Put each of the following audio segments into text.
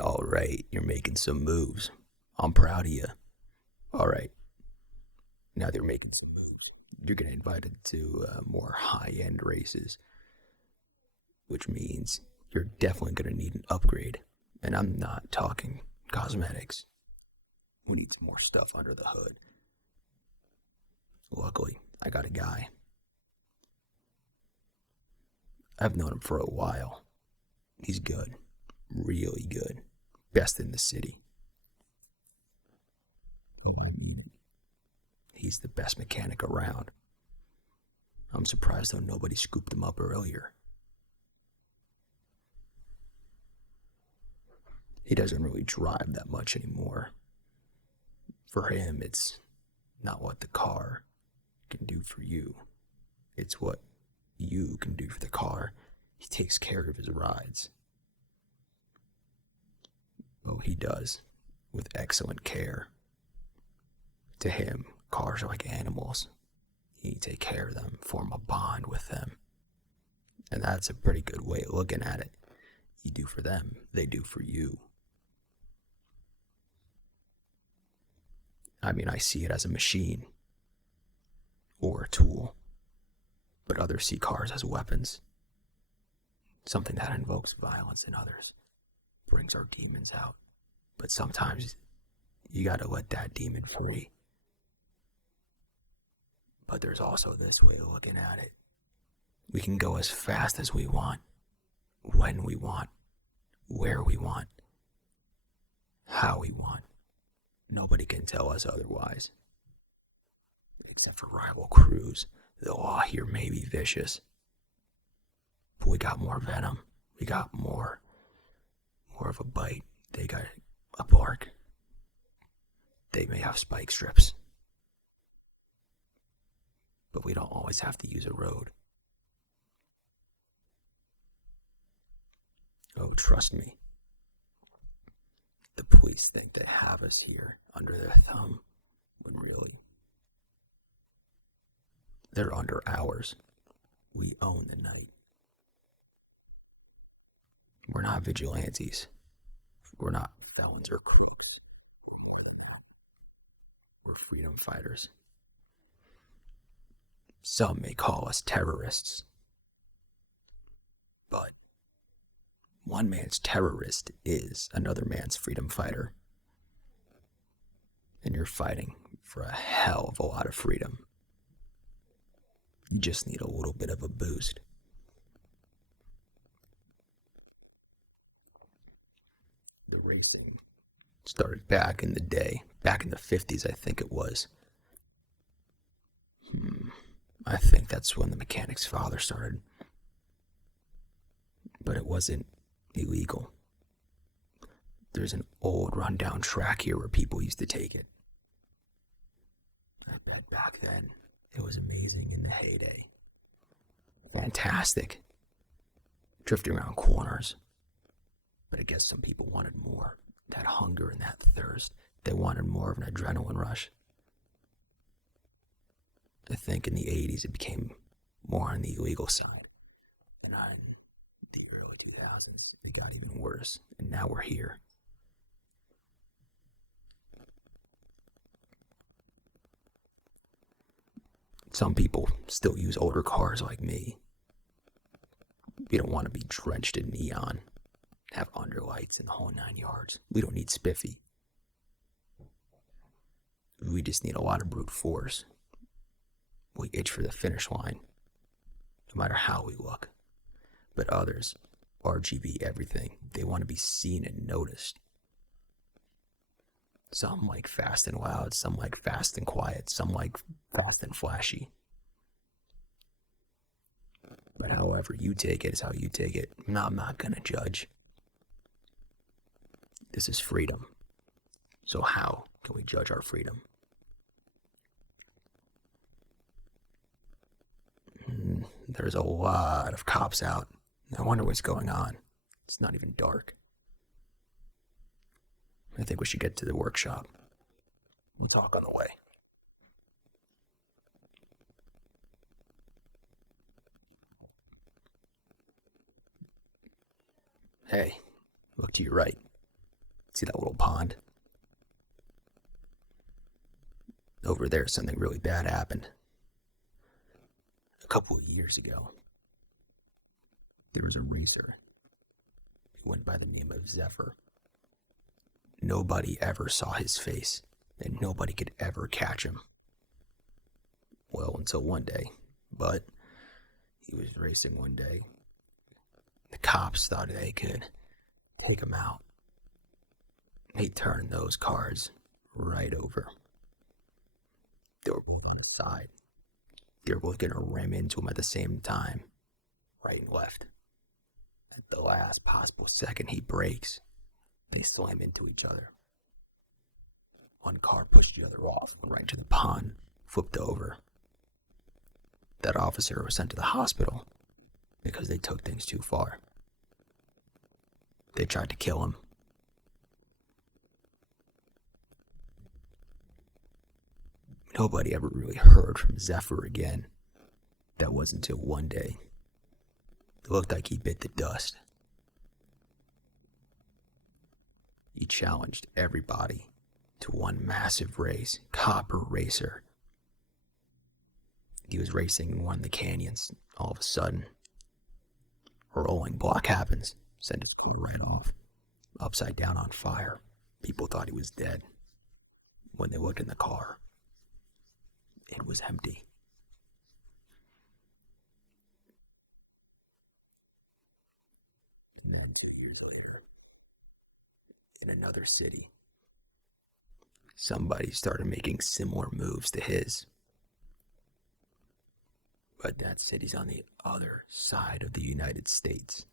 all right. You're making some moves. I'm proud of you. All right. Now they're making some moves. You're getting invited to more high end races, which means you're definitely going to need an upgrade. And I'm not talking cosmetics. We need some more stuff under the hood. Luckily, I got a guy. I've known him for a while. He's good. Really good. Best in the city. He's the best mechanic around. I'm surprised though nobody scooped him up earlier. He doesn't really drive that much anymore. For him, it's not what the car can do for you. It's what you can do for the car. He takes care of his rides. Oh, he does, with excellent care. To him, cars are like animals. You take care of them, form a bond with them. And that's a pretty good way of looking at it. You do for them, they do for you. I mean, I see it as a machine or a tool, but others see cars as weapons. Something that invokes violence in others, brings our demons out. But sometimes you gotta let that demon free. But there's also this way of looking at it. We can go as fast as we want, when we want, where we want, how we want. Nobody can tell us otherwise. Except for rival crews. The law here may be vicious. But we got more venom. We got more of a bite. They got a bark. They may have spike strips. But we don't always have to use a road. Oh, trust me. The police think they have us here under their thumb, when really, they're under ours. We own the night. We're not vigilantes. We're not felons or crooks. We're freedom fighters. Some may call us terrorists. But one man's terrorist is another man's freedom fighter. And you're fighting for a hell of a lot of freedom. You just need a little bit of a boost. The racing started back in the day, back in the 50s, I think it was. I think that's when the mechanic's father started. But it wasn't illegal. There's an old rundown track here where people used to take it. I bet back then it was amazing in the heyday. Fantastic. Drifting around corners. But I guess some people wanted more. That hunger and that thirst. They wanted more of an adrenaline rush. I think in the 80s it became more on the illegal side. And on the early 2000s it got even worse. And now we're here. Some people still use older cars like me. We don't want to be drenched in neon, have underlights and the whole 9 yards. We don't need spiffy. We just need a lot of brute force. We itch for the finish line, no matter how we look. But others, RGB everything, they want to be seen and noticed. Some like fast and loud, some like fast and quiet, some like fast and flashy. But however you take it is how you take it. No, I'm not gonna judge. This is freedom. So how can we judge our freedom? There's a lot of cops out. I wonder what's going on. It's not even dark. I think we should get to the workshop. We'll talk on the way. Hey, look to your right. See that little pond? Over there, something really bad happened. A couple of years ago, there was a racer who went by the name of Zephyr. Nobody ever saw his face, and nobody could ever catch him. Well, until one day. But he was racing one day. The cops thought they could take him out. They turned those cars right over. They were both on the side. They were both going to ram into him at the same time, right and left. At the last possible second he brakes, they slam into each other. One car pushed the other off, went right into the pond, flipped over. That officer was sent to the hospital because they took things too far. They tried to kill him. Nobody ever really heard from Zephyr again. That wasn't until one day. It looked like he bit the dust. He challenged everybody to one massive race, Copper Racer. He was racing in one of the canyons. All of a sudden, a rolling block happens, sent his door right off, upside down on fire. People thought he was dead. When they looked in the car, it was empty. And then 2 years later, in another city, somebody started making similar moves to his. But that city's on the other side of the United States.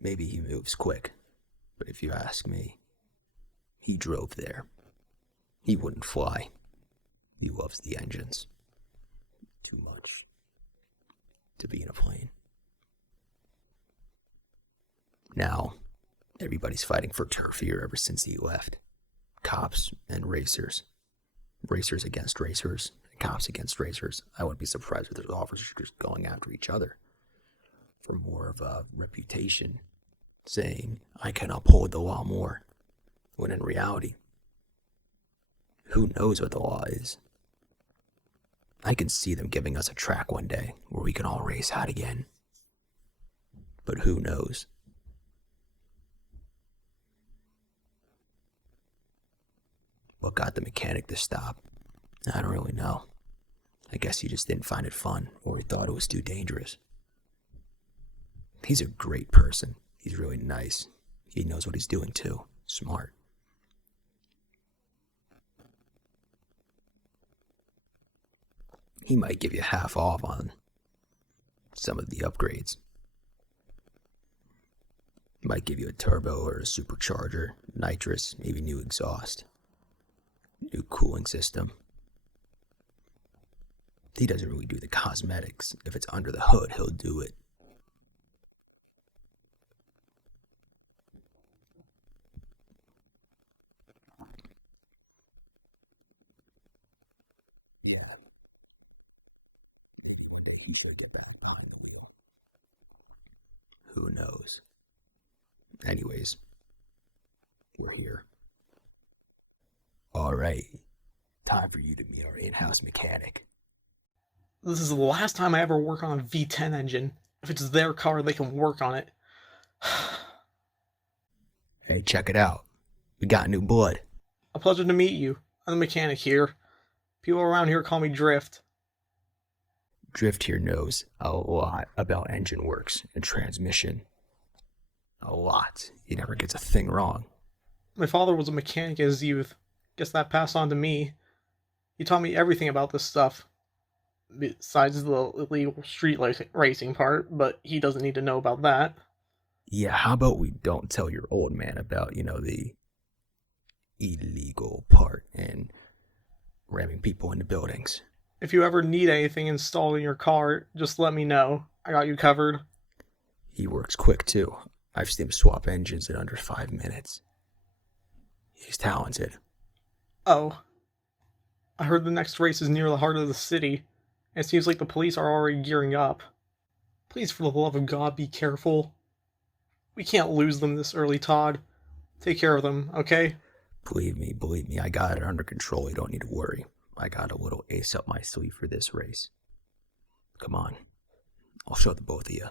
Maybe he moves quick, but if you ask me, he drove there. He wouldn't fly. He loves the engines too much to be in a plane. Now, everybody's fighting for turf here ever since he left. Cops and racers. Racers against racers. Cops against racers. I wouldn't be surprised if there's officers just going after each other for more of a reputation, saying, I can uphold the law more, when in reality, who knows what the law is? I can see them giving us a track one day where we can all race out again. But who knows? What got the mechanic to stop? I don't really know. I guess he just didn't find it fun, or he thought it was too dangerous. He's a great person. He's really nice. He knows what he's doing too. Smart. He might give you half off on some of the upgrades. He might give you a turbo or a supercharger, nitrous, maybe new exhaust, new cooling system. He doesn't really do the cosmetics. If it's under the hood, he'll do it. Yeah. Maybe one day he's gonna get back behind the wheel. Who knows? Anyways, we're here. Alright. Time for you to meet our in-house mechanic. This is the last time I ever work on a V10 engine. If it's their car, they can work on it. Hey, check it out. We got new blood. A pleasure to meet you. I'm the mechanic here. People around here call me Drift. Drift here knows a lot about engine works and transmission. A lot. He never gets a thing wrong. My father was a mechanic in his youth. Guess that passed on to me. He taught me everything about this stuff. Besides the illegal street racing part, but he doesn't need to know about that. Yeah, how about we don't tell your old man about, the illegal part and ramming people into buildings. If you ever need anything installed in your car, just let me know. I got you covered. He works quick too. I've seen him swap engines in under 5 minutes. He's talented. Oh. I heard the next race is near the heart of the city. It seems like the police are already gearing up. Please, for the love of God, be careful. We can't lose them this early, Todd. Take care of them, okay? Believe me, I got it under control. You don't need to worry. I got a little ace up my sleeve for this race. Come on, I'll show the both of you.